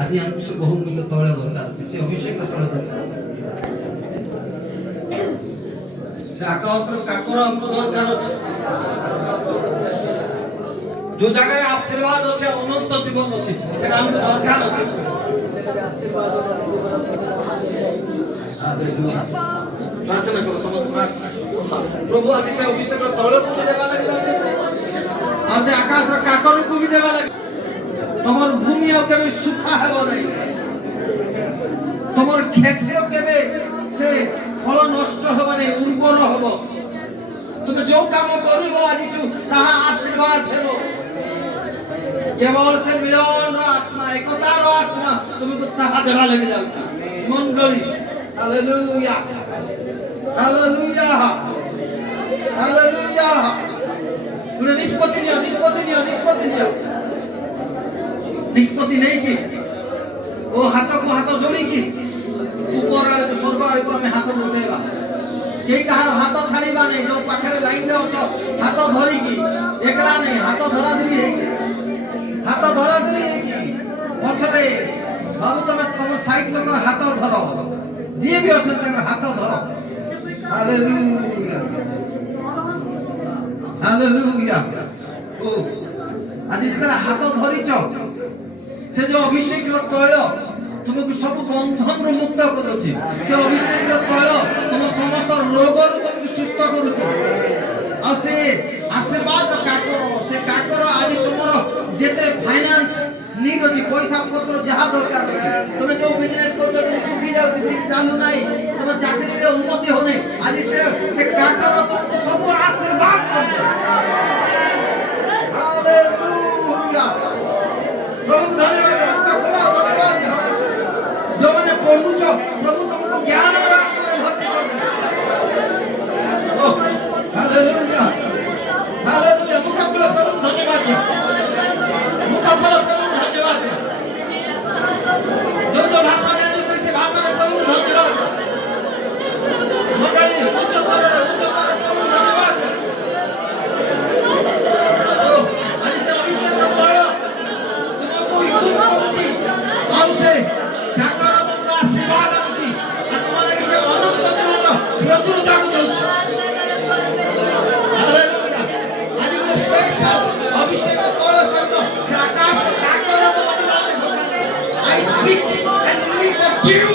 ଆଜି ଆମକୁ ସେ ବହୁମୂଲ୍ୟ ତୈଳ ଦରକାର ଅଛି, ସେ ଅଭିଷେକ ତୈଳ ଦରକାର ଅଛି। ସେ ଆକାଶର କାକର ଆମକୁ ଦରକାର ଅଛି। ଯୋଉ ଜାଗାରେ ଆଶୀର୍ବାଦ ଅଛି, ଅନନ୍ତ ଜୀବନ ଅଛି, ସେଟା ଆମକୁ ଦରକାର ଅଛି। ପ୍ରାର୍ଥନା କର, ସମସ୍ତେ ପ୍ରାର୍ଥନା କର। ପ୍ରଭୁ ଆଜି ସେ ଅଭିଷେକର ତୈଳକୁ ବି ଦେବା ଲାଗି ଆଉ ସେ ଆକାଶର କାକରକୁ ବି ଦେବା ଲାଗି। ତମର ଭୂମି ଆଉ କେବେ ସୁଖା ହେବ ନାହିଁ, ତମର କ୍ଷେତ୍ର କେବେ ସେ ଫଳ ନଷ୍ଟ ହେବ ନାହିଁ, ଉର୍ବର ହେବ। তুমি ଯୋଉ କାମ କରିବ ଆଜିଠୁ ତାହା ଆଶୀର୍ବାଦ ହେବ। କେବଳ ସେ ମିଳନର ଆତ୍ମା, ଏକତାର ଆତ୍ମା ତୁମକୁ ତାହା ଦେବା ଲାଗି ଯାଉଛି। ମଣ୍ଡଳୀ ହାଲେଲୁୟା, ହାଲେଲୁୟା, ହାଲେଲୁୟା। ତୁମେ ନିଷ୍ପତ୍ତି ନିଅ, ନିଷ୍ପତ୍ତି ନିଅ, ନିଷ୍ପତ୍ତି ନିଅ। ନିଷ୍ପତ୍ତି ନେଇକି ଓ ହାତକୁ ହାତ ଯୋଡ଼ିକି ଉପର ଆଡ଼କୁ, ସ୍ୱର୍ଗ ଆଡ଼କୁ ଆମେ ହାତ ଉଠେଇବା। କେହି କାହାର ହାତ ଛାଡ଼ିବା ନାହିଁ। ଯୋଉ ପାଖରେ ଲାଇନରେ ଅଛ, ହାତ ଧରିକି, ଏକଲା ନାହିଁ, ହାତ ଧରାଧରି ହେଇକି, ହାତ ଧରାଧରି ହେଇକି ପଛରେ ବାବୁ ତମେ ତମ ସାଇଡ୍ ଲୋକର ହାତ ଧର, ଯିଏ ବି ଅଛନ୍ତି ତାଙ୍କର ହାତ ଧର। Hallelujah, hallelujah. ଓ ଆଜି ଯେତେବେଳେ ହାତ ଧରିଛ, ସେ ଯୋଉ ଅଭିଷେକର ତୈଳ ତୁମକୁ ସବୁ ବନ୍ଧନରୁ ମୁକ୍ତ କରୁଛି। ସେ ଅଭିଷେକର ତୈଳ ତୁମ ସମସ୍ତ ରୋଗରୁ ତୁମକୁ ସୁସ୍ଥ କରୁଛି। ଆଉ ସେ ଆଶୀର୍ବାଦ କାକର, ସେ କାକର ଆଜି ତୁମର ଯେତେ ଫାଇନାନ୍ସ ନିଡ୍ ଅଛି, ପଇସା ପତ୍ର ଯାହା ଦରକାର ଅଛି, ତୁମେ ଯୋଉ ବିଜନେସ୍ କରୁଛ ଶୁଖି ଯାଉଛି, ଠିକ୍ ଚାଲୁ ନାହିଁ, ତୁମ ଚାକିରିରେ ଉନ୍ନତି ହଉନି, ଆଜି ସେ କାକର ତୁମକୁ ସବୁ ଆଶୀର୍ବାଦ କରୁଛି। ହାଲେଲୁୟା, ପ୍ରଭୁ ଧନ୍ୟବାଦ। ଯୋଉମାନେ ପଢୁଛ, ପ୍ରଭୁ ତୁମକୁ ଜ୍ଞାନର ଆତ୍ମାରେ ଭର୍ତ୍ତି କରିଦେବେ। Hallelujah, hallelujah. ମୁକାବିଲା ପ୍ରଭୁ ଧନ୍ୟବାଦ, ମୁକାବିଲା ପ୍ରଭୁ ଧନ୍ୟବାଦ। ଯୋଉ ଯୋଉ ଭାଷା ଜାଣିଛ ସେ ଭାଷାରେ ପ୍ରଭୁ ଧନ୍ୟବାଦ। ମଣ୍ଡଳୀ ଉଚ୍ଚତରରେ ପ୍ରଭୁ ଧନ୍ୟବାଦ। ଆଜି ସେ ଅଭିଷେକର ତୈଳ ତୁମକୁ ଇକ୍ୱିପ୍ କରୁଛି। ଆଉ ସେ କାକର ତୁମକୁ ଆଶୀର୍ବାଦ ଆଣୁଛି। ଆଉ ତୁମ ଲାଗି ସେ ଅନନ୍ତ ଜୀବନର ପ୍ରଚୁରତାକୁ ଦେଉଛି। ହାଲେଲୁୟା। ଆଜି ଗୋଟେ ସ୍ପେଶାଲ ଅଭିଷେକ ତୈଳ ସହିତ ସେ ଆକାଶର କାକର ତୁମ ଜୀବନରେ ଘୋଷଣା। I speak and release the dew.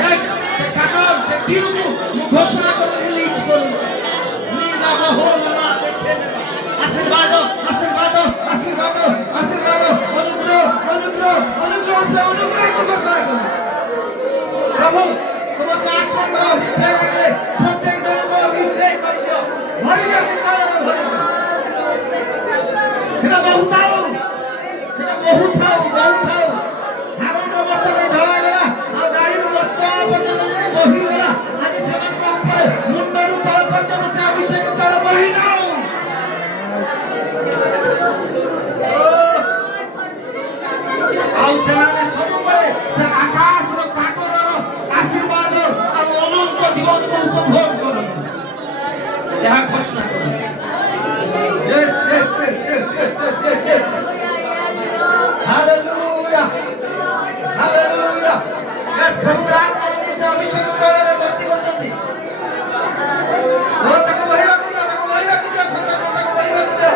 Yes, ସେ କାକର, ସେ dew-କୁ ମୁଁ ଘୋଷଣା କରି ରିଲିଜ୍ କରୁଛି। ନୀନା ବହୁମା ଦେଖେଇବା। ଆଶୀର୍ବାଦ, ଆଶୀର୍ବାଦ, ଆଶୀର୍ବାଦ, ଆଶୀର୍ବାଦ, ଅନୁଗ୍ରହ, ଅନୁଗ୍ରହ, ଅନୁଗ୍ରହ, ଅନୁଗ୍ରହକୁ ଘୋଷଣା କରୁଛି। ପ୍ରଭୁ ତୁମ ସେ ଆତ୍ମାଙ୍କର ଅଭିଷେକରେ ପ୍ରତ୍ୟେକ ଜଣଙ୍କୁ ଅଭିଷେକ କରିଦିଅ। ଭରିଦିଅ, ସେ ତୈଳରେ ଭରିଦିଅ। ସେଟା ବହୁଥାଉ, ସେଟା ବହୁଥାଉ, ବହୁଥାଉ। ଧାରଣର ମସ୍ତକ ଢଳାଗଲା, ଆଉ ଗାଡ଼ିରୁ ମସ୍ତକ ପର୍ଯ୍ୟନ୍ତ ଯଦି ବହିଗଲା, ଆଜି ସେମାନଙ୍କ ଉପରେ ମୁଣ୍ଡରୁ ତଳ ପର୍ଯ୍ୟନ୍ତ ସେ ଅଭିଷେକ ତଳ ବହିଯାଉ। ଆଉ ସେମାନେ ସବୁବେଳେ ସେ ଆକାଶର କାକରର ଆଶୀର୍ବାଦ ଆଉ ଅନନ୍ତ ଜୀବନକୁ ଉପଭୋଗ କରନ୍ତି। ଏହା ଘୋଷଣା କରନ୍ତି। Hallelujah, hallelujah. ପ୍ରଭୁଙ୍କ ଆତ୍ମାକୁ ସେ ଅଭିଷେକ ତୈଳରେ ଭର୍ତ୍ତି କରୁଛନ୍ତି। ତାକୁ ବହିବାକୁ ଦିଅ, ତାକୁ ବହିବାକୁ ଦିଅ, ସନ୍ତାନ ତାକୁ ବହିବାକୁ ଦିଅ।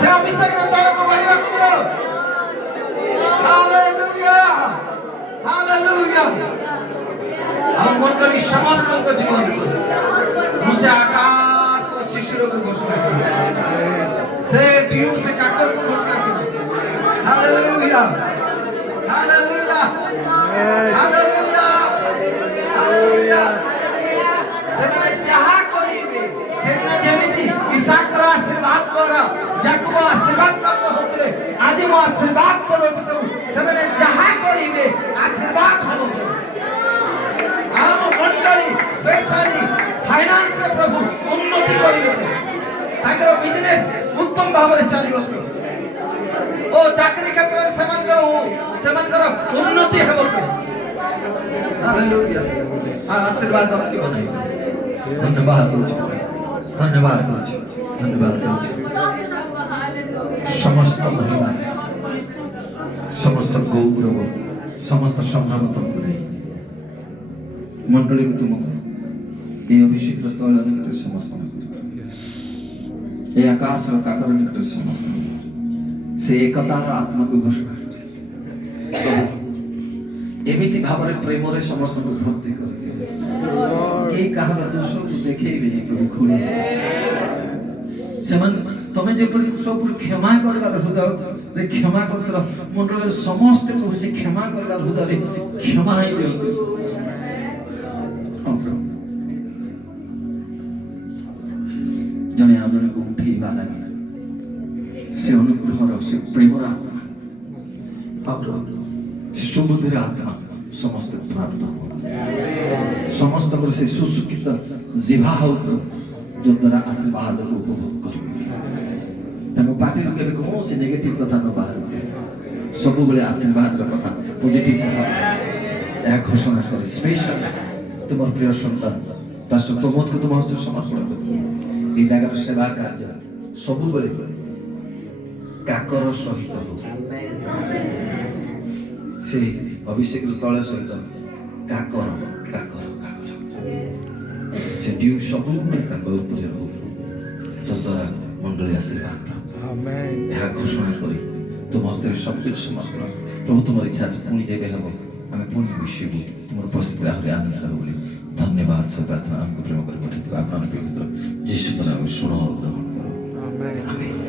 ସେ ଅଭିଷେକର ତୈଳକୁ ବହିବାକୁ ଦିଅ। Hallelujah, hallelujah. ଆଉ ମଣ୍ଡଳୀ ସମସ୍ତଙ୍କ ଜୀବନରେ ମୁଁ ସେ ଆକାଶର ଶିଶୁରକୁ ଘୋଷଣା କଲି, ସେ ଡିଉ, ସେ କାକରକୁ ଘୋଷଣା କଲି। Hallelujah, hallelujah, hallelujah, hallelujah. ସେମାନେ ଯାହା କରିବେ, ସେଦିନ ଯେମିତି ଇସାକର ଆଶୀର୍ବାଦ ଦ୍ୱାରା ଯାକୁବ ଆଶୀର୍ବାଦ ପ୍ରାପ୍ତ ହେଉଥିଲେ, ଆଜି ମୁଁ ଆଶୀର୍ବାଦ କରୁଛି ପ୍ରଭୁ, ସେମାନେ ଯାହା କରିବେ ଆଶୀର୍ବାଦ ହେବ। ଆମ ମଣ୍ଡଳୀ ସ୍ପେଶାଲି ଫାଇନାନ୍ସରେ ପ୍ରଭୁ ଉନ୍ନତି କରିବେ, ତାଙ୍କର ବିଜନେସ୍ ଉତ୍ତମ ଭାବରେ ଚାଲିବ ପ୍ରଭୁ। ଓ ଚାକିରି କ୍ଷେତ୍ରରେ ସେମାନଙ୍କର ଉନ୍ନତି ହେବ ପ୍ରଭୁ। ହାଲେଲୁୟା। ଆଶୀର୍ବାଦ ରଖିବ ନାହିଁ। ଧନ୍ୟବାଦ କରୁଛି, ଧନ୍ୟବାଦ କରୁଛି, ଧନ୍ୟବାଦ କରୁଛି। মহিমা সমস্ত গৌরব সমস্ত সম্মান ତମକୁ ଦେଇ ମଣ୍ଡଳୀକୁ ତୁମକୁ এই অভিষেকର ତୈଳ ନିକଟରେ ସମର୍ପଣ କରୁ এই ଆକାଶର କାକର ନିକଟରେ ସମର୍ପଣ ସେ ଏକତାର ଆତ୍ମାକୁ ଘୋଷଣା କରୁ ଏମିତି ଭାବରେ ପ୍ରେମରେ ସମସ୍ତଙ୍କୁ ଭର୍ତ୍ତି କରିଦିଅ କେହି କାହାର ଦୋଷକୁ ଦେଖେଇବେନି ପ୍ରଭୁ ଖୋଳି ସେମାନେ ତମେ ଯେପରି ସବୁ କ୍ଷମା କରିବାର ହୃଦୟରେ କ୍ଷମା କରୁଥିଲ ମଣ୍ଡଳରେ ସମସ୍ତେ ପ୍ରଭୁ ସେ କ୍ଷମା କରିବାର ହୃଦୟରେ କ୍ଷମା ହିଁ ଦିଅନ୍ତୁ ଜଣେ ଆଉ ଜଣକୁ ଉଠେଇବା ଲାଗି ସେ ଅନୁଗ୍ରହର ସେ ପ୍ରେମର ଆତ୍ମା ସେ ସୁବୁଦ୍ଧିର ଆତ୍ମା ସମସ୍ତେ ପ୍ରାପ୍ତ ସମସ୍ତଙ୍କର ସେ ସୁଶିକ୍ଷିତ ଜିଭା ହଉ ଯଦ୍ୱାରା ଆଶୀର୍ବାଦକୁ ଉପଭୋଗ କରିବେ ତାଙ୍କ ପାଟିରୁ କେବେ କୌଣସି ନେଗେଟିଭ କଥା ନ ବାହାରୁ ସବୁବେଳେ ଆଶୀର୍ବାଦର କଥା ପଜିଟିଭ କଥା ଏହା ଘୋଷଣା କରି ସ୍ପେଶାଲ ତୁମର ପ୍ରିୟ ସନ୍ତାନ ପାଷ୍ଟର ପ୍ରମୋଦକୁ ତୁମ ହସ୍ତରେ ସମର୍ପଣ କରି এই ଜାଗାର ସେବା କାର୍ଯ୍ୟ ସବୁବେଳେ କାକର ସହିତ ସେ ଅଭିଷେକର ତଳ ସହିତ କାକର କାକର କାକର ସେ ଡ୍ୟୁ ସବୁବେଳେ ତାଙ୍କ ଉପରେ ରହୁ ଯଦ୍ୱାରା ମଣ୍ଡଳୀ ଆଶୀର୍ବାଦ ଏହା ଘୋଷଣା କରି ତୁମ ହସ୍ତରେ ସବୁକିଛି ସମର୍ପଣ ପ୍ରଭୁ ତୁମର ଇଚ୍ଛା ପୁଣି ଯେବେ ହେବ ଆମେ ପୁଣି ମିଶିବୁ ତୁମର ଉପସ୍ଥିତିରେ ଆହୁରି ଆନନ୍ଦ ହେବ ବୋଲି ଧନ୍ୟବାଦ ସହ ପ୍ରାର୍ଥନା ଆମକୁ ପ୍ରେମ କରି ପଠାଇଥିବା ଆପଣ ପବିତ୍ର ଯୀଶୁଙ୍କ ନାମରେ ଶୁଣ ଗ୍ରହଣ କର ଆମେନ୍।